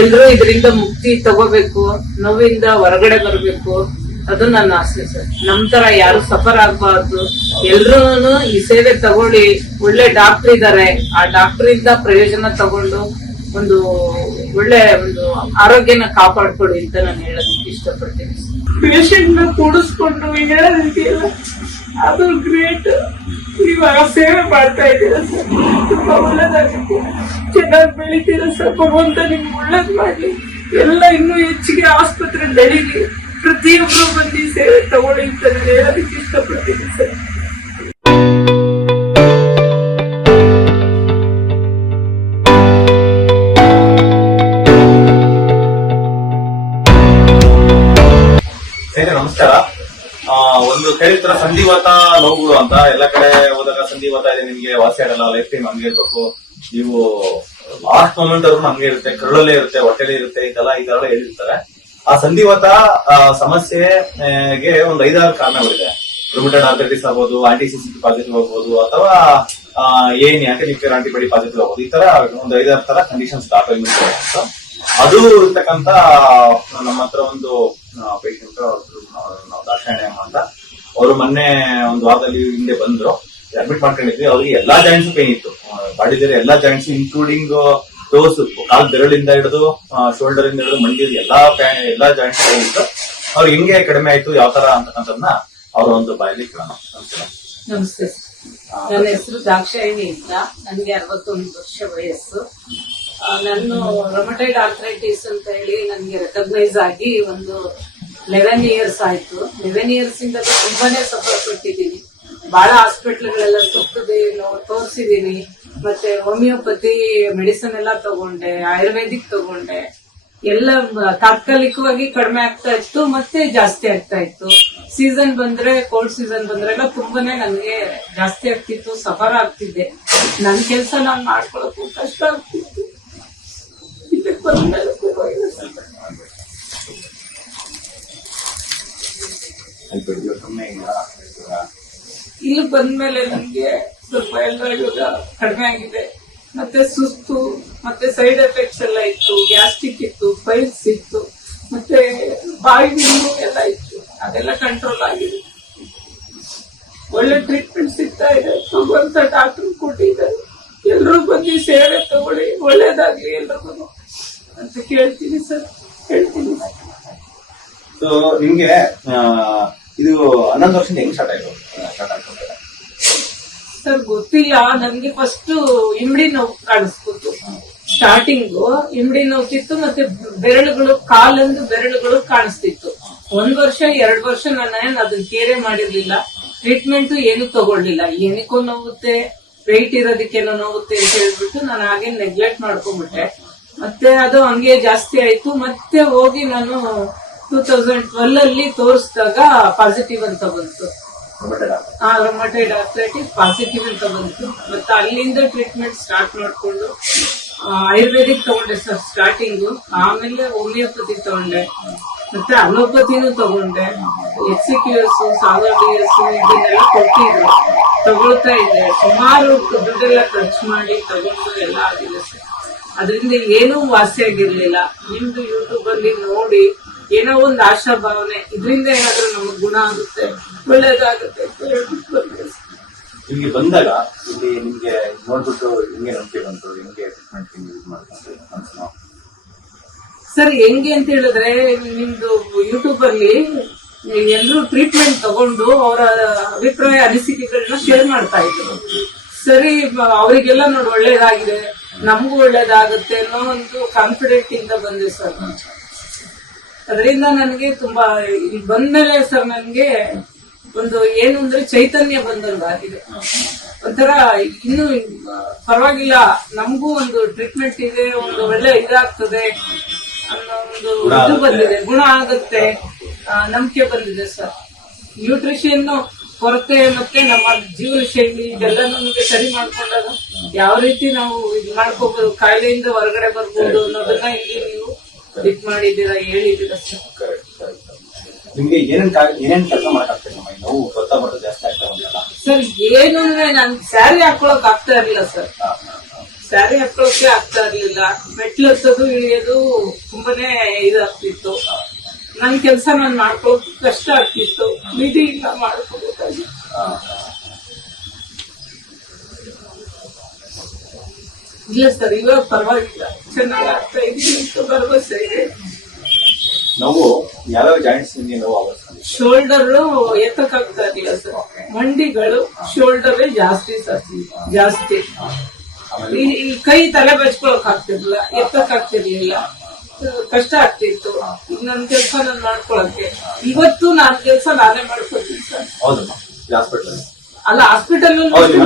ಎಲ್ರು ಇದರಿಂದ ಮುಕ್ತಿ ತಗೋಬೇಕು, ನೋವಿಂದ ಹೊರಗಡೆ ಬರ್ಬೇಕು, ಅದು ನನ್ನ ಆಸೆ ಸರ್. ನಮ್ ತರ ಯಾರು ಸಫರ್ ಆಗ್ಬಾರ್ದು, ಎಲ್ರೂ ಈ ಸೇವೆ ತಗೊಳ್ಳಿ. ಒಳ್ಳೆ ಡಾಕ್ಟರ್ ಇದಾರೆ, ಆ ಡಾಕ್ಟರ್ ಇಂದ ಪ್ರಯೋಜನ ತಗೊಂಡು ಒಂದು ಒಳ್ಳೆ ಒಂದು ಆರೋಗ್ಯನ ಕಾಪಾಡ್ಕೊಳ್ಳಿ ಅಂತ ನಾನು ಹೇಳೋದಕ್ಕೆ ಇಷ್ಟಪಡ್ತೀನಿ. ಪೇಷಂಟ್ ನ ಕೂಡಿಸ್ಕೊಂಡು ಹೇಳೋದಿದೆಯಲ್ಲ, ಅದು ಗ್ರೇಟ್. ಇವಾಗ ಸೇವೆ ಮಾಡ್ತಾ ಇದ್ದೀರಾ ಸರ್, ತುಂಬಾ ಒಳ್ಳೇದಾಗುತ್ತೆ. ಚೆನ್ನಾಗಿ ಬೆಳಿತೀರಾ ಸರ್, ಭಗವಂತ ನಿಮ್ಗೆ ಒಳ್ಳೇದ್ ಮಾಡ್ಲಿ. ಎಲ್ಲ ಇನ್ನೂ ಹೆಚ್ಚಿಗೆ ಆಸ್ಪತ್ರೆ ಬೆಳೀಲಿ, ಪ್ರತಿಯೊಬ್ರು ಬಂದು ಸೇವೆ ತಗೊಳ್ಳಿ ಅಂತ ನಾನು ಹೇಳೋದಕ್ಕೆ ಇಷ್ಟಪಡ್ತೀನಿ ಸರ್. ನಮಸ್ಕಾರ. ಒಂದು ಕೇಳಿತರ ಸಂಧಿವಾತ ನೋವುಗಳು ಅಂತ ಎಲ್ಲ ಕಡೆ ಹೋದಾಗ ಸಂಧಿವಾತ ಇದೆ, ನಿಮ್ಗೆ ವಾಸಿ ಆಗಲ್ಲ, ಲೈಫ್ ಟೈಮ್ ಹಂಗೆ ಇರ್ಬೇಕು, ನೀವು ಲಾಸ್ಟ್ ಮೊಮೆಂಟ್ ಅವ್ರು ಹಂಗೆ ಇರುತ್ತೆ, ಕರುಳಲ್ಲೇ ಇರುತ್ತೆ, ಹೊಟ್ಟೆಲೇ ಇರುತ್ತೆ, ಇದೆಲ್ಲ ಹೇಳಿರ್ತಾರೆ. ಆ ಸಂಧಿವಾತ ಸಮಸ್ಯೆಗೆ ಒಂದು 5-6 ಕಾರಣಗಳಿದೆ. ರುಮಟೆಡ್ ಆರ್ಥರೈಟಿಸ್ ಆಗ್ಬೋದು, ಆಂಟಿಸಿಸಿಟಿ ಪಾಸಿಟಿವ್ ಆಗ್ಬೋದು, ಅಥವಾ ಆಂಟಿಲಿಕ್ವಿರ್ ಆಂಟಿಬಾಡಿ ಪಾಸಿಟಿವ್ ಆಗ್ಬೋದು. ಈ ತರ ಒಂದು 5-6 ತರ ಕಂಡೀಷನ್ಸ್ ಅಂತ ಅದು ಇರ್ತಕ್ಕಂತ ನಮ್ಮ ಹತ್ರ ಒಂದು ಪೇಷಂಟ್ ದಾಕ್ಷಾಯಣಿ ಅಂತ ಅವರು ಮೊನ್ನೆ ಒಂದು ವಾರದಲ್ಲಿ ಹಿಂದೆ ಬಂದ್ರು, ಅಡ್ಮಿಟ್ ಮಾಡ್ಕೊಂಡಿದ್ವಿ. ಅವ್ರಿಗೆ ಎಲ್ಲಾ ಜಾಯಿಂಟ್ಸ್ ಪೇನ್ ಇತ್ತು, ಬಾಡಿಲಿರೋ ಎಲ್ಲಾ ಜಾಯಿಂಟ್ಸ್ ಇನ್ಕ್ಲೂಡಿಂಗ್ ಟೋಸ್, ಕಾಲ್ ಬೆರಳಿಂದ ಹಿಡಿದು ಶೋಲ್ಡರ್ ಇಂದ ಹಿಡಿದು ಮಂಡಿ ಎಲ್ಲಾ ಜಾಯಿಂಟ್ಸ್ ಪೇನ್ ಇತ್ತು. ಅವ್ರಿಗೆ ಹೆಂಗೆ ಕಡಿಮೆ ಆಯ್ತು, ಯಾವ ತರ ಅಂತಕ್ಕಂಥದ್ದನ್ನ ಅವರ ಒಂದು ಬಾಯಲ್ಲಿ ಕೇಳೋಣ. ನಮಸ್ತೆ, ನನ್ನ ಹೆಸರು ದಾಕ್ಷಾಯಿಣಿ ಅಂತ. ನನಗೆ 61 ವರ್ಷ ವಯಸ್ಸು. ನಾನು ರೊಮಟೈಡ್ ಆರ್ಥರೈಟಿಸ್ ಅಂತ ಹೇಳಿ ನನಗೆ ರೆಕಗ್ನೈಸ್ ಆಗಿ ಒಂದು 11 ಇಯರ್ಸ್ ಆಯ್ತು. 11 ಇಯರ್ಸ್ ಇಂದ ತುಂಬಾನೇ ಸಫರ್ ಪಟ್ಟಿದ್ದೀನಿ. ಬಹಳ ಹಾಸ್ಪಿಟ್ಲ್ಗಳೆಲ್ಲ ತೋರಿಸಿದೀನಿ. ಮತ್ತೆ ಹೋಮಿಯೋಪತಿ ಮೆಡಿಸಿನ್ ಎಲ್ಲ ತಗೊಂಡೆ, ಆಯುರ್ವೇದಿಕ್ ತಗೊಂಡೆ. ಎಲ್ಲ ತಾತ್ಕಾಲಿಕವಾಗಿ ಕಡಿಮೆ ಆಗ್ತಾ ಇತ್ತು, ಮತ್ತೆ ಜಾಸ್ತಿ ಆಗ್ತಾ ಇತ್ತು. ಸೀಸನ್ ಬಂದ್ರೆ, ಕೋಲ್ಡ್ ಸೀಸನ್ ಬಂದ್ರೆಲ್ಲ ತುಂಬಾನೇ ನನಗೆ ಜಾಸ್ತಿ ಆಗ್ತಿತ್ತು, ಸಫರ್ ಆಗ್ತಿದ್ದೆ. ನನ್ನ ಕೆಲಸ ನಾನು ಮಾಡ್ಕೊಳಕ್ಕೂ ಕಷ್ಟ ಆಗ್ತಿತ್ತು. ಇದಕ್ಕೆ ಬಂದ್ಮೇಲೆ ಇಲ್ಲಿ ಬಂದ್ಮೇಲೆ ನನ್ಗೆ ಸ್ವಲ್ಪ ಎಲ್ಲ ಕಡಿಮೆ ಆಗಿದೆ. ಮತ್ತೆ ಸುಸ್ತು, ಮತ್ತೆ ಸೈಡ್ ಎಫೆಕ್ಟ್ಸ್ ಎಲ್ಲ ಇತ್ತು, ಗ್ಯಾಸ್ಟ್ರಿಕ್ ಇತ್ತು, ಪೈಲ್ಸ್ ಇತ್ತು, ಮತ್ತೆ ಬಾಯಿ ನೋವು ಎಲ್ಲ ಇತ್ತು. ಅದೆಲ್ಲ ಕಂಟ್ರೋಲ್ ಆಗಿದೆ. ಒಳ್ಳೆ ಟ್ರೀಟ್ಮೆಂಟ್ ಸಿಗ್ತಾ ಇದೆ, ಭಗವಂತ ಡಾಕ್ಟರ್ ಕೊಟ್ಟಿದ್ದಾರೆ. ಎಲ್ರೂ ಬಂದು ಸೇವೆ ತಗೊಳ್ಳಿ, ಒಳ್ಳೇದಾಗ್ಲಿ ಎಲ್ರಿಗೂ ಅಂತ ಕೇಳ್ತೀನಿ ಸರ್, ಹೇಳ್ತೀನಿ. ಸೊ ನಿಮ್ಗೆ ಇದು 11 ವರ್ಷದಿಂದ ಹೆಂಗ್ ಸ್ಟಾರ್ಟ್ ಆಯ್ತು ಸರ್? ಗೊತ್ತಿಲ್ಲ, ನನ್ಗೆ ಫಸ್ಟ್ ಇಮ್ಡಿ ನೋವು ಕಾಣಿಸ್ತಿತ್ತು. ಸ್ಟಾರ್ಟಿಂಗ್ ಇಮ್ಡಿ ನೋವ್ತಿತ್ತು, ಮತ್ತೆ ಬೆರಳುಗಳು, ಕಾಲಂದು ಬೆರಳುಗಳು ಕಾಣಿಸ್ತಿತ್ತು. 1 ವರ್ಷ 2 ವರ್ಷ ನಾನು ಅದನ್ನ ಕೇರೆ ಮಾಡಿರ್ಲಿಲ್ಲ. ಟ್ರೀಟ್ಮೆಂಟ್ ಏನು ತಗೊಳ್ಳಿಲ್ಲ. ಏನಕ್ಕೋ ನೋವುತ್ತೆ, ವೆಯ್ಟ್ ಇರೋದಕ್ಕೇನೋ ನೋವುತ್ತೆ ಅಂತ ಹೇಳ್ಬಿಟ್ಟು ನಾನು ಹಾಗೆ ನೆಗ್ಲೆಕ್ಟ್ ಮಾಡ್ಕೊಂಡ್ಬಿಟ್ಟೆ. ಮತ್ತೆ ಅದು ಹಂಗೆ ಜಾಸ್ತಿ ಆಯ್ತು. ಮತ್ತೆ ಹೋಗಿ ನಾನು 2012 ಅಲ್ಲಿ ತೋರಿಸಿದಾಗ ಪಾಸಿಟಿವ್ ಅಂತ ಬಂತು. ರೊಮಟೈಡ್ ಆರ್ಥರೈಟಿಸ್ ಪಾಸಿಟಿವ್ ಅಂತ ಬಂತು. ಮತ್ತೆ ಅಲ್ಲಿಂದ ಟ್ರೀಟ್ಮೆಂಟ್ ಸ್ಟಾರ್ಟ್ ಮಾಡ್ಕೊಂಡು ಆಯುರ್ವೇದಿಕ್ ತಗೊಂಡೆ ಸರ್ ಸ್ಟಾರ್ಟಿಂಗು. ಆಮೇಲೆ ಹೋಮಿಯೋಪತಿ ತಗೊಂಡೆ, ಮತ್ತೆ ಅಲೋಪತಿನೂ ತಗೊಂಡೆ. ಎಕ್ಸಿಕ್ಯೂಸ್, ಸಾವರ್ಡಿಯಸ್ ಇದನ್ನೆಲ್ಲ ಕೊಟ್ಟಿದ್ರು, ತಗೊಳ್ತಾ ಇದ್ದೆ. ಸುಮಾರು ದುಡ್ಡೆಲ್ಲ ಖರ್ಚು ಮಾಡಿ ತಗೊಂಡು ಎಲ್ಲ ಆಗಿದೆ ಸರ್. ಅದರಿಂದ ಏನೂ ವಾಸಿಯಾಗಿರ್ಲಿಲ್ಲ. ನಿಮ್ದು ಯೂಟ್ಯೂಬ್ ಅಲ್ಲಿ ನೋಡಿ ಏನೋ ಒಂದು ಆಶಾ ಭಾವನೆ, ಇದರಿಂದ ಏನಾದ್ರೂ ನಮಗ್ ಗುಣ ಆಗುತ್ತೆ, ಒಳ್ಳೇದಾಗುತ್ತೆ ಅಂತ ಹೇಳ್ಬಿಟ್ಟು ಬಂದೆ. ನಿಮ್ಗೆ ಬಂದಾಗ ಇಲ್ಲಿ ನಿಮ್ಗೆ ನೋಡ್ಬಿಟ್ಟು ಹೆಂಗೆ ನಂಬಿಕೆ ಬಂತು, ಹೆಂಗೆ ಟ್ರೀಟ್ಮೆಂಟ್ ಯೂಸ್ ಮಾಡ್ಕೊಂಡು ಸರ್? ಹೆಂಗೆ ಅಂತ ಹೇಳಿದ್ರೆ, ನಿಮ್ದು ಯೂಟ್ಯೂಬ್ ಅಲ್ಲಿ ಎಲ್ಲರೂ ಟ್ರೀಟ್ಮೆಂಟ್ ತಗೊಂಡು ಅವರ ಅಭಿಪ್ರಾಯ ಅನಿಸಿಕೆಗಳನ್ನ ಶೇರ್ ಮಾಡ್ತಾ ಇದ್ರು. ಸರಿ, ಅವರಿಗೆಲ್ಲ ನೋಡಿ ಒಳ್ಳೇದಾಗಿದೆ, ನಮಗೂ ಒಳ್ಳೇದಾಗುತ್ತೆ ಅನ್ನೋ ಒಂದು ಕಾನ್ಫಿಡೆಂಟ್ ಇಂದ ಬಂದೆ ಸರ್. ಅದರಿಂದ ನನಗೆ ತುಂಬಾ ಇಲ್ಲಿ ಬಂದ್ಮೇಲೆ ಸರ್ ನನಗೆ ಒಂದು ಏನು ಅಂದ್ರೆ ಚೈತನ್ಯ ಬಂದಂಗಾಗಿದೆ. ಒಂಥರ ಇನ್ನು ಪರವಾಗಿಲ್ಲ, ನಮಗೂ ಒಂದು ಟ್ರೀಟ್ಮೆಂಟ್ ಇದೆ, ಒಂದು ಒಳ್ಳೆ ಇದಾಗ್ತದೆ ಅನ್ನೋ ಒಂದು ಇದು ಬಂದಿದೆ, ಗುಣ ಆಗುತ್ತೆ, ನಂಬಿಕೆ ಬಂದಿದೆ ಸರ್. ನ್ಯೂಟ್ರಿಷನ್ ಕೊರತೆ ಮತ್ತೆ ನಮ್ಮ ಜೀವನ ಶೈಲಿ ಇದೆಲ್ಲ ನಮಗೆ ಸರಿ ಮಾಡ್ಕೊಂಡಾಗ ಯಾವ ರೀತಿ ನಾವು ಇದು ಮಾಡ್ಕೋಬಹುದು, ಕಾಯಿಲೆಯಿಂದ ಹೊರಗಡೆ ಬರ್ಬೋದು ಅನ್ನೋದನ್ನ ಇಲ್ಲಿ ನೀವು ಇದು ಮಾಡಿದ್ದೀರಾ, ಹೇಳಿದ್ದೀರಾ ಸರ್. ನಿಮ್ಗೆ ಏನೇನ್ ಕೆಲಸ ಮಾಡಕ್ಕಾಗ್ತದೆ? ನೋವು ಬರ್ತಾ ಜಾಸ್ತಿ ಆಗ್ತಾ ಉಂಟಲ್ಲ ಸರ್? ಏನು ಅಂದ್ರೆ ನಾನು ಸ್ಯಾರಿ ಹಾಕೊಳಕ್ ಆಗ್ತಾ ಇರ್ಲಿಲ್ಲ ಸರ್. ಸ್ಯಾರಿ ಹಾಕೊಳಕ್ಕೆ ಆಗ್ತಾ ಇರ್ಲಿಲ್ಲ. ಮೆಟ್ಲು ಹತ್ತೋದು ಇಳಿಯೋದು ತುಂಬಾನೇ ಇದಾಗ್ತಿತ್ತು. ನನ್ ಕೆಲ್ಸ ನಾನ್ ಮಾಡ್ಕೊಳ್ಳೋದು ಕಷ್ಟ ಆಗ್ತಿತ್ತು. ನಿಧಿ ಇಲ್ಲ ಮಾಡ್ಕೋಬೇಕಾಗಿ. ಇಲ್ಲ ಸರ್, ಇವಾಗ ಪರವಾಗಿಲ್ಲ, ಚೆನ್ನಾಗಿ ಆಗ್ತಾ ಇದೀನಿ ಅಂತ ಭರವಸೆ ಇದೆ. ನಾವು ಯಾವ್ಯಾವ ಜಾಯಿಂಟ್ಸ್ ನಿಮಗೆ ನೋವು ಆಗುತ್ತೆ? ಶೋಲ್ಡರ್ ಎತ್ತಕ್ಕಾಗ್ತಾ ಇರಲಿಲ್ಲ ಸರ್. ಮಂಡಿಗಳು ಶೋಲ್ಡರ್ ಜಾಸ್ತಿ ಸರ್, ಜಾಸ್ತಿ. ಈ ಕೈ ತಲೆ ಬಚ್ಕೊಳಕ್ ಆಗ್ತಿರ್ಲಿಲ್ಲ, ಎತ್ತಕ್ ಆಗ್ತಿರ್ಲಿಲ್ಲ, ಕಷ್ಟ ಆಗ್ತಿತ್ತು. ಈಗ ನನ್ ಕೆಲ್ಸ ನಾನ್ ಮಾಡ್ಕೊಳಕ್ಕೆ ಇವತ್ತು ನಾನ್ ಕೆಲ್ಸ ನಾನೇ ಮಾಡ್ಕೊತೀನಿ ಸರ್. ಹೌದಮ್ಮ, ಹಾಸ್ಪಿಟಲ್ ಅಲ್ಲ, ಹಾಸ್ಪಿಟಲ್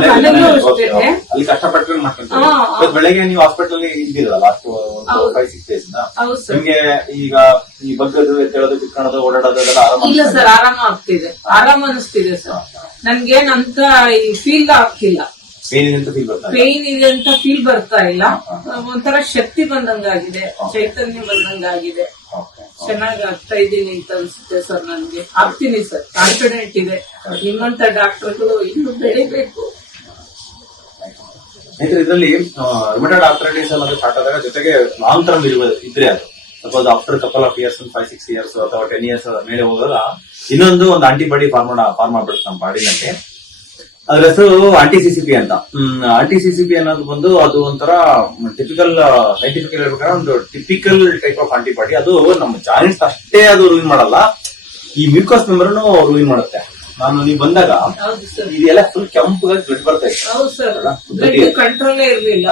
ಮನೆಯಲ್ಲೂ ಅಷ್ಟೇನೆ ಅಲ್ಲಿ ಕಷ್ಟಪಟ್ಟು ಮಾಡ್ಕೊಂತಾರೆ. ಬೆಳಗ್ಗೆ ನೀವು ಹಾಸ್ಪಿಟಲ್ ಇದ್ದೀರಲ್ಲ ಲಾಸ್ಟ್ 5-6 days ನಿಮ್ಗೆ ಈಗ ಈ ಬಗ್ಗದು ಎತ್ತೇಳೋದು ಕಿತ್ಕೊಳ್ಳೋದು ಓಡಾಡೋದು ಅದೆಲ್ಲ ಆರಾಮ? ಇಲ್ಲ ಸರ್, ಆರಾಮ ಆಗ್ತಿದೆ, ಆರಾಮ ಅನಿಸ್ತಿದೆ ಸರ್. ನನ್ಗೇನಂತ ಈ ಫೀಲ್ ಆಗ್ತಿಲ್ಲ. ಪೇನ್ ಇದೆ ಅಂತ ಫೀಲ್ ಬರ್ತಾ ಇಲ್ಲ. ಒಂಥರ ಶಕ್ತಿ ಬಂದಂಗಾಗಿದೆ, ಚೈತನ್ಯ ಬಂದಂಗಾಗಿದೆ. ಚೆನ್ನಾಗಿ ಆಗ್ತಾ ಇದ್ದೀನಿ ಅಂತ ಅನ್ಸುತ್ತೆ ಸರ್. ನನ್ಗೆ ಆಗ್ತೀನಿ ಸರ್, ಕಾನ್ಫಿಡೆಂಟ್ ಇದೆ. ನಿಮ್ಮಂತ ಡಾಕ್ಟರ್ಗಳು ಇನ್ನು ಬೆಳಿಬೇಕು. ಇದರಲ್ಲಿ ರುಮಟಾಯ್ಡ್ ಆರ್ಥರೈಟಿಸ್ ಅನ್ನೋದು ಸ್ಟಾರ್ಟ್ ಆದಾಗ ಜೊತೆಗೆ ಲಾಂಗ್ ಟರ್ಮ್ ಇದ್ರೆ ಅದು suppose after couple of years 5-6 years ಅಥವಾ 10 years ಮೇಲೆ ಹೋದಾಗ ಇನ್ನೊಂದು ಆಂಟಿಬಾಡಿ ಫಾರ್ಮ್ ಮಾಡ್ಬಿಡುತ್ತೆ ನಮ್ಮ ಬಾಡಿನಲ್ಲಿ. ಅದ್ರ ಹೆಸರು ಆಂಟಿ-CCP ಅಂತ. ಆಂಟಿ-CCP ಅನ್ನೋದು ಬಂದು ಅದು ಒಂಥರ ಟಿಪಿಕಲ್ ಸೈಂಟಿಫಿಕ್ ಹೇಳ್ಬೇಕಾದ್ರೆ ಒಂದು ಟಿಪಿಕಲ್ ಟೈಪ್ ಆಫ್ ಆಂಟಿಬಾಡಿ. ಅದು ನಮ್ಮ ಜಾಯಿಂಟ್ಸ್ ಅಷ್ಟೇ ಅದು ರೂಯಿನ್ ಮಾಡಲ್ಲ, ಈ ಮ್ಯೂಕಸ್ ಮೆಂಬರ್ನು ರೂಯಿನ್ ಮಾಡುತ್ತೆ. ನೀವು ಬಂದಾಗ ಇದೆಲ್ಲ ಫುಲ್ ಕೆಂಪುಗಾಗಿ ಬ್ಲಡ್ ಬರ್ತಾ ಇತ್ತು. ಹೌದು ಸರ್, ಬ್ಲಡ್ ಕಂಟ್ರೋಲೇ ಇರ್ಲಿಲ್ಲ.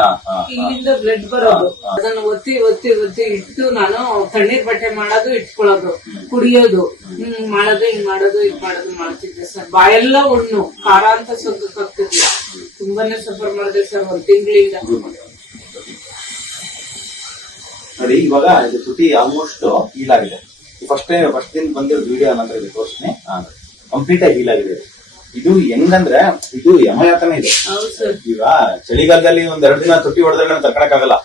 ಇಲ್ಲಿಂದ ಬ್ಲಡ್ ಬರೋದು, ಅದನ್ನು ಒತ್ತಿ ಒತ್ತಿ ಒತ್ತಿ ಇಟ್ಟು ನಾನು ತಣ್ಣೀರ್ ಬಟ್ಟೆ ಮಾಡೋದು, ಇಟ್ಕೊಳ್ಳೋದು, ಕುಡಿಯೋದು, ಮಾಡೋದು, ಹಿಂಗ್ ಮಾಡೋದು, ಇದ್ ಮಾಡೋದು ಮಾಡ್ತಿದ್ದೆ ಸರ್. ಬಾಯೆಲ್ಲ ಹುಣ್ಣು, ಖಾರ ಅಂತ ಸ್ವಲ್ಪ ಆಗ್ತಿರ್ಲಿಲ್ಲ. ತುಂಬಾನೇ ಸಫರ್ ಮಾಡಿದೆ ಸರ್ 1 ತಿಂಗಳಿಂದ. ನೋಡಿ ಇವಾಗ ಇದು ತುಟಿ ಆಲ್ಮೋಸ್ಟ್ ಹೀಲ್ ಆಗಿದೆ. ಫಸ್ಟ್ ದಿನ ಬಂದಿರೋ ವಿಡಿಯೋ ನಂತರ ಇದು ತೋರಿಸ್ತೀನಿ. ಕಂಪ್ಲೀಟ್ ಆಗಿ ಹೀಲ್ ಆಗಿದೆ. ಇದು ಹೆಂಗಂದ್ರೆ ಇದು ಯಮಯಾತನೆ ಇದೆ. ಈಗ ಚಳಿಗಾಲದಲ್ಲಿ 1-2 ದಿನ ತುಟಿ ಹೊಡೆದ್ರೆ ತಡ್ಕೊಳಕ್ಕಾಗಲ್ಲ.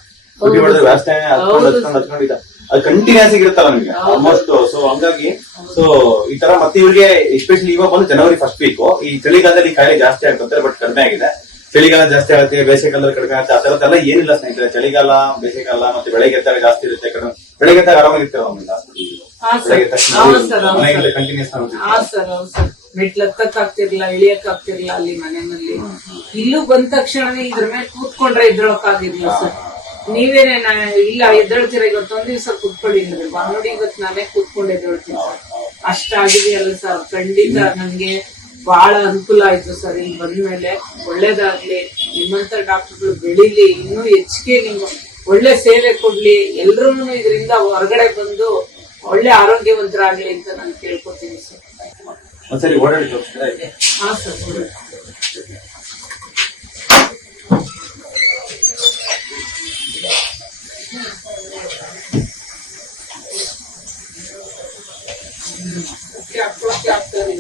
ತುಟಿ ಹೊಡೆದ್ರೆ ವ್ಯವಸ್ಥೆ ಹಚ್ಕೊಂಡಿದ್ದ ಅದು ಕಂಟಿನ್ಯೂಸ್ ಆಗಿರುತ್ತಲ್ಲ ನಿಮ್ಗೆ ಆಲ್ಮೋಸ್ಟ್. ಸೊ ಹಂಗಾಗಿ ಈ ತರ ಮತ್ತೆ ಇವ್ರಿಗೆ ಎಸ್ಪೆಷಲಿ ಇವಾಗ ಬಂದು ಜನವರಿ 1st week ಈ ಚಳಿಗಾಲದಲ್ಲಿ ಕಾಯಿಲೆ ಜಾಸ್ತಿ ಆಗ್ತಾರೆ, ಬಟ್ ಕಡಿಮೆ ಆಗಿದೆ. ಚಳಿಗಾಲ ಜಾಸ್ತಿ ಆಗುತ್ತೆ, ಬೇಸಿಗೆಗಾಲದಲ್ಲಿ ಕಡಿಮೆ ಆಗುತ್ತೆ. ಆ ತರದ್ದೆಲ್ಲ ಏನಿಲ್ಲ ಸ್ನೇಹಿತರೆ. ಚಳಿಗಾಲ, ಬೇಸಿಗೆಗಾಲ ಮತ್ತೆ ಬೆಳಗ್ಗೆ ಎದ್ದಾಗ ಜಾಸ್ತಿ ಇರುತ್ತೆ, ಕಡಿಮೆ ಬೆಳಗ್ಗೆ ಎದ್ದಾಗ ಆರಾಮಾಗಿರ್ತೇವೆ ಕಂಟಿನ್ಯೂಸ್. ಮೆಟ್ಲತ್ತಕ್ ಆಗ್ತಿರ್ಲಿಲ್ಲ, ಇಳಿಯಕ್ ಆಗ್ತಿರ್ಲಿಲ್ಲ ಅಲ್ಲಿ ಮನೆಯಲ್ಲಿ. ಇಲ್ಲೂ ಬಂದ ತಕ್ಷಣನೇ ಇದ್ರ ಮೇಲೆ ಕೂತ್ಕೊಂಡ್ರೆ ಎದ್ದೇಳಕ್ ಆಗಿರ್ಲಿಲ್ಲ ಸರ್. ನೀವೇನೇ ಇಲ್ಲ ಎದ್ದೇಳ್ತೀರ, ಇವತ್ತೊಂದ್ ದಿವ್ಸ ಕೂತ್ಕೊಳ್ಳಿ ನೋಡಿ, ಇವತ್ತು ನಾನೇ ಕೂತ್ಕೊಂಡು ಎದ್ದೇಳ್ತೀನಿ ಸರ್. ಅಷ್ಟಾಗಿದೆಯಲ್ಲ ಸರ್. ಖಂಡಿತ ನನ್ಗೆ ಬಹಳ ಅನುಕೂಲ ಆಯ್ತು ಸರ್ ಇಲ್ಲಿ ಬಂದ್ಮೇಲೆ. ಒಳ್ಳೇದಾಗ್ಲಿ, ನಿಮ್ಮಂತ ಡಾಕ್ಟರ್ಗಳು ಬೆಳಿಲಿ, ಇನ್ನೂ ಹೆಚ್ಚಿಗೆ ನೀವು ಒಳ್ಳೆ ಸೇವೆ ಕೊಡ್ಲಿ, ಎಲ್ರೂ ಇದರಿಂದ ಹೊರಗಡೆ ಬಂದು ಒಳ್ಳೆ ಆರೋಗ್ಯವಂತರಾಗ್ಲಿ ಅಂತ ನಾನು ಕೇಳ್ಕೊತೀನಿ ಸರ್. ಒಂದ್ಸರಿ ಓಡಾಡಿ ಹಾ ಸರ್. ಆಗ್ತಾರೆ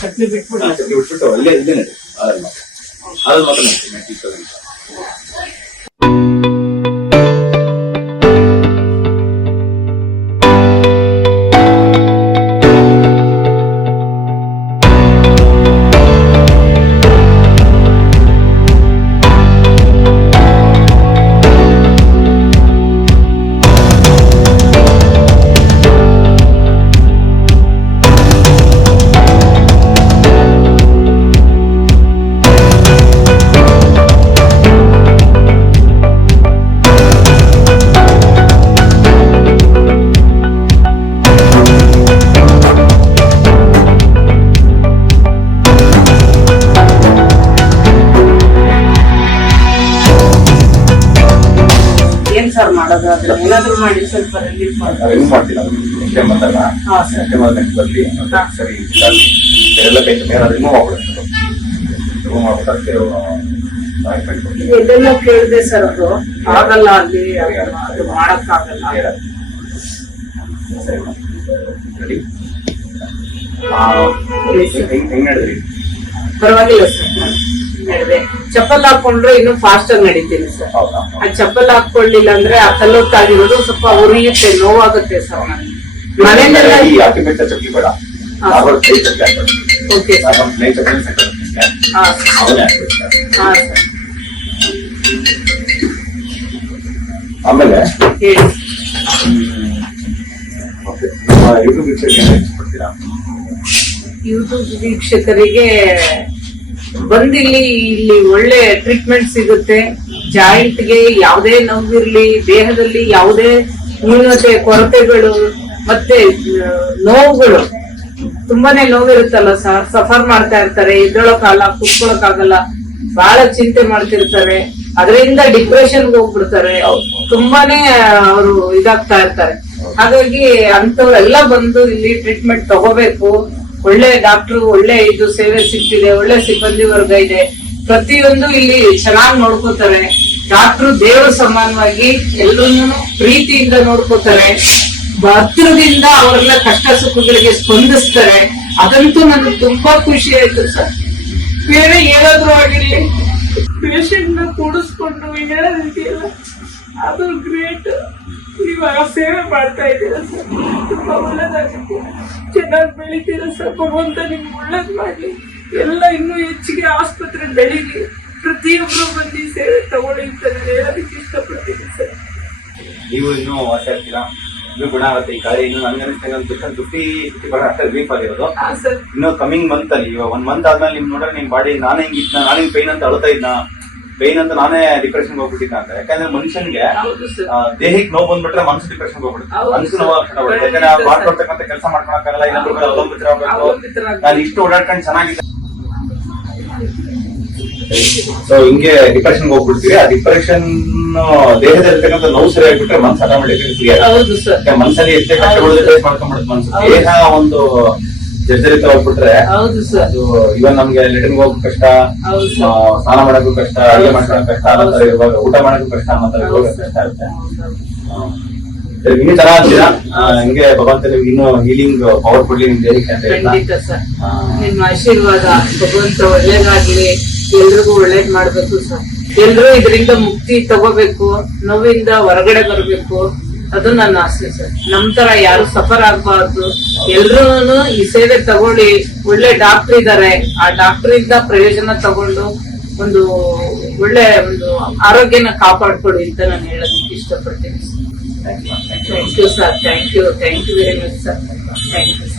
ಚಟ್ನಿ ಬಿಟ್ಬಿಟ್ಟು ಅಲ್ಲೇ ಇದ್ದೇನೆ ಅದು ಮಾತ್ರ. ಸರ್ ಮಾಡೋದು ಅದ್ರ ಏನಾದ್ರು ಮಾಡಿ ಸ್ವಲ್ಪ ರಿಲೀಫ್ ಮಾಡ್ತಿಲ್ಲ. ಸರಿ ಎಲ್ಲ ಕೈ ರಿಮೂವ್ ಆಗ್ಬಿಡುತ್ತೆ. ರಿಮೂವ್ ಮಾಡ್ಬಿಟ್ಟು ಇದೆಲ್ಲ ಕೇಳಿದೆ ಸರ್. ಅದು ಆಗಲ್ಲ, ಅಲ್ಲಿ ಅದು ಮಾಡಕ್ ಆಗಲ್ಲ. ಹೆಂಗ್ ನಡೆದ್ರಿ? ಪರವಾಗಿಲ್ಲ ಸರ್. ನಡೆದೆ. ಚಪ್ಪಲ್ ಹಾಕೊಂಡ್ರೆ ಇನ್ನು ಫಾಸ್ಟ್ ಆಗಿ ನಡೀತೀನಿ ಸರ್. ಹೌದಾ? ಆ ಚಪ್ಪಲ್ ಹಾಕೊಳ್ಳಿಲ್ಲ ಅಂದ್ರೆ ಆ ಕಲ್ಲೊತ್ತಾಗಿರೋದು ಸ್ವಲ್ಪ ಉರಿಯುತ್ತೆ, ನೋವಾಗುತ್ತೆ ಸರ್. ಮನೆಯಲ್ಲೆಲ್ಲ ಈ ಆರ್ಟಿಫಿಷಿಯಲ್ ಚಪ್ಪಲಿ ಬೇಡ, ಹಾ. ನಾರ್ಮಲ್ ಪ್ಲೇನ್ ಚಪ್ಪಲಿ ಹಾಕ್ಬೇಡಿ. Okay sir. ನಾರ್ಮಲ್ ಪ್ಲೇನ್ ಚಪ್ಪಲಿ ಸಿಗುತ್ತೆ, ಹಾ ಅವನ್ನೇ ಹಾಕ್ಬೇಡಿ ಸರ್. ಹಾ ಸರ್, ಆಮೇಲೆ ಹೇಳಿ. ಓಕೆ, ನಿಮ್ಮ ಯೂಟ್ಯೂಬ್ ವೀಕ್ಷಕರಿಗೆ ಏನು ಇಷ್ಟಪಡ್ತೀರಾ? ಯೂಟ್ಯೂಬ್ ವೀಕ್ಷಕರಿಗೆ ಇಲ್ಲಿ ಒಳ್ಳೆ ಟ್ರೀಟ್ಮೆಂಟ್ ಸಿಗುತ್ತೆ. ಜಾಯಿಂಟ್ಗೆ ಯಾವುದೇ ನೋವಿರ್ಲಿ, ದೇಹದಲ್ಲಿ ಯಾವುದೇ ನ್ಯೂನತೆ, ಕೊರತೆಗಳು ಮತ್ತೆ ನೋವುಗಳು, ತುಂಬಾನೇ ನೋವಿರುತ್ತಲ್ಲ ಸರ್, ಸಫರ್ ಮಾಡ್ತಾ ಇರ್ತಾರೆ, ಎದ್ದೇಳೋಕಾಗಲ್ಲ, ಕೂತ್ಕೊಳ್ಳೋಕಾಗಲ್ಲ, ಬಹಳ ಚಿಂತೆ ಮಾಡ್ತಿರ್ತಾರೆ, ಅದರಿಂದ ಡಿಪ್ರೆಷನ್ಗೆ ಹೋಗ್ಬಿಡ್ತಾರೆ, ತುಂಬಾನೇ ಅವರು ಇದಾಗ್ತಾ ಇರ್ತಾರೆ. ಹಾಗಾಗಿ ಅಂತವ್ರೆಲ್ಲ ಬಂದು ಇಲ್ಲಿ ಟ್ರೀಟ್ಮೆಂಟ್ ತಗೋಬೇಕು. ಒಳ್ಳೆ ಡಾಕ್ಟ್ರು, ಒಳ್ಳೆ ಇದು ಸೇವೆ ಸಿಗ್ತಿದೆ, ಒಳ್ಳೆ ಸಿಬ್ಬಂದಿ ವರ್ಗ ಇದೆ, ಪ್ರತಿಯೊಂದು ಇಲ್ಲಿ ಚೆನ್ನಾಗಿ ನೋಡ್ಕೋತಾರೆ. ಡಾಕ್ಟ್ರು ದೇವರ ಸಮಾನವಾಗಿ ಎಲ್ಲರನ್ನು ಪ್ರೀತಿಯಿಂದ ನೋಡ್ಕೋತಾರೆ, ಹತ್ತಿರದಿಂದ ಅವರೆಲ್ಲ ಕಷ್ಟ ಸುಖಗಳಿಗೆ ಸ್ಪಂದಿಸ್ತಾರೆ. ಅದಂತೂ ನನಗೆ ತುಂಬಾ ಖುಷಿ ಆಯ್ತು ಸರ್. ಬೇರೆ ಏನಾದ್ರೂ ಆಗಿರ್ಲಿ, ಪೇಷಂಟ್ ನ ಕೂಡಿಸ್ಕೊಂಡು ಹೇಳೋದಿದೆಯಲ್ಲ, ಅದು ಗ್ರೇಟ್. ನೀವು ಆ ಸೇವೆ ಮಾಡ್ತಾ ಇದ್ದೀರಾ ಸರ್, ತುಂಬಾ ಒಳ್ಳೇದಾಗುತ್ತೆ. ಚೆನ್ನಾಗಿ ಬೆಳಿತೀರಾ ಸರ್, ಭಗವಂತ ನಿಮ್ಗೆ ಒಳ್ಳೇದ್ ಮಾಡ್ಲಿ. ಎಲ್ಲ ಇನ್ನೂ ಹೆಚ್ಚಿಗೆ ಆಸ್ಪತ್ರೆ ಬೆಳೀಲಿ, ಪ್ರತಿಯೊಬ್ರು ಬಂದು ಸೇವೆ ತಗೊಳ್ಳಿ ಅಂತ ನಾನು ಹೇಳೋದಕ್ಕೆ ಇಷ್ಟಪಡ್ತೀನಿ ಸರ್. ನೀವು ಇನ್ನೂ ವಾಸಿ ಆಗ್ತೀರಾ, ಇನ್ನೂ ಗುಣ ಆಗುತ್ತೆ ಈ ಕಾರ್ಯ. ಇನ್ನು ನನ್ಗನ್ಸ್ತೇನೆ ಒಂದು 50% ಅಷ್ಟೇ ರಿಲೀಫ್ ಆಗಿರೋದು. ಹಾ ಸರ್. ಇನ್ನು ಕಮಿಂಗ್ ಮಂತ್ ಅಲ್ಲಿ, 1 ಮಂತ್ ಆದ್ಮೇಲೆ ನಿಮ್ ನೋಡ್ರೆ ನಿಮ್ ಬಾಡಿ ನಾನೇ ಹಿಂಗ್ ಪೈನ್ ಅಂತ ಅಳ್ತಾ ಇದ್ನ, ಪೈನ್ ಅಂತ ನಾನೇ ಡಿಪ್ರೆಷನ್ ಹೋಗ್ಬಿಟ್ಟಿದ್ನ ಅಂತ. ಯಾಕಂದ್ರೆ ಮನುಷ್ಯನ್ಗೆ ಹೌದು ಸರ್. ದೇಹಕ್ಕೆ ನೋವು ಬಂದ್ಬಿಟ್ರೆ ಮನಸ್ಸು ಡಿಪ್ರೆಷನ್ ಹೋಗ್ಬಿಡುತ್ತೆ, ಹೌದು ಮನಸ್ಸು ಸರ್. ನೋವು ಆಗ್ಬಿಡುತ್ತೆ. ಯಾಕಂದ್ರೆ ಅವ್ರು ಮಾಡ್ಕೊಳ್ತಕ್ಕಂಥ ಕೆಲಸ ಮಾಡ್ಕೊಳಕ್ಕಾಗಲ್ಲ, ಇನ್ನೊಬ್ರು ಅವಲಂಬಿತರಾಗಬೇಕು. ನಾನು ಇಷ್ಟು ಓಡಾಡ್ಕೊಂಡು ಚೆನ್ನಾಗಿದೆ, ಸೊ ಹಿಂಗೆ ಡಿಪ್ರೆಷನ್ ಹೋಗ್ಬಿಡ್ತೀವಿ. ಆ ಡಿಪ್ರೆಷನ್ ದೇಹದಲ್ಲಿರ್ತಕ್ಕಂಥ ನೋವು ಸರಿ ಆಗ್ಬಿಟ್ರೆ ಮನಸ್ಸು ಆಟೋಮೆಟಿಕ್ ಫ್ರೀ ಆಗುತ್ತೆ. ಹೌದು ಸರ್. ಮನಸ್ಸಲ್ಲಿ ಎಷ್ಟೇ ಕಷ್ಟಗಳು ಫೇಸ್ ಮಾಡ್ಕೊಂಡ್ಬಿಡುತ್ತೆ ಮನಸ್ಸು. ದೇಹ ಒಂದು ಜರ್ಜರಿತ ಹೋಗ್ಬಿಟ್ರೆ ಹೌದು ಸರ್. ಅದು ಇವನ್ ನಮ್ಗೆ ಲೆಟರ್ಗೆ ಹೋಗಕ್ ಕಷ್ಟ, ಹೌದು ಸರ್. ಸ್ನಾನ ಮಾಡಕ್ಕೂ ಕಷ್ಟ, ಅಡುಗೆ ಮಾಡ್ಕೊಳಕ್ ಕಷ್ಟ, ಅನ್ನೋ ಇರುವಾಗ ಊಟ ಮಾಡಕ್ಕೂ ಕಷ್ಟ, ಅನ್ನೋ ಇರುವಾಗ ಕಷ್ಟ ಆಗುತ್ತೆ. ಸರಿ, ಇನ್ನೂ ಚೆನ್ನಾಗಿದ್ದೀರಾ, ಹಿಂಗೆ ಭಗವಂತ ನಿಮ್ಗೆ ಇನ್ನೂ ಹೀಲಿಂಗ್ ಪವರ್ ಕೊಡ್ಲಿ ನಿಮ್ ದೇಹಕ್ಕೆ ಅಂತ ಹೇಳ್ತಾ. ಖಂಡಿತ ಸರ್. ನಿಮ್ಮ ಆಶೀರ್ವಾದ ಭಗವಂತ ಒಳ್ಳೇದಾಗ್ಲಿ, ಎಲ್ರಿಗೂ ಒಳ್ಳೇದ್ ಮಾಡ್ಬೇಕು ಸರ್. ಎಲ್ರು ಇದರಿಂದ ಮುಕ್ತಿ ತಗೋಬೇಕು, ನೋವಿಂದ ಹೊರಗಡೆ ಬರ್ಬೇಕು, ಅದು ನನ್ನ ಆಸೆ ಸರ್. ನಮ್ ತರ ಯಾರು ಸಫರ್ ಆಗ್ಬಾರ್ದು, ಎಲ್ರು ಈ ಸೇವೆ ತಗೊಳ್ಳಿ. ಒಳ್ಳೆ ಡಾಕ್ಟರ್ ಇದಾರೆ, ಆ ಡಾಕ್ಟರ್ ಇಂದ ಪ್ರಯೋಜನ ತಗೊಂಡು ಒಂದು ಒಳ್ಳೆ ಒಂದು ಆರೋಗ್ಯನ ಕಾಪಾಡ್ಕೊಡಿ ಅಂತ ನಾನು ಹೇಳೋದಕ್ಕೆ ಇಷ್ಟಪಡ್ತೀನಿ. Thank you. Thank you sir. Thank you very much sir. Thank you.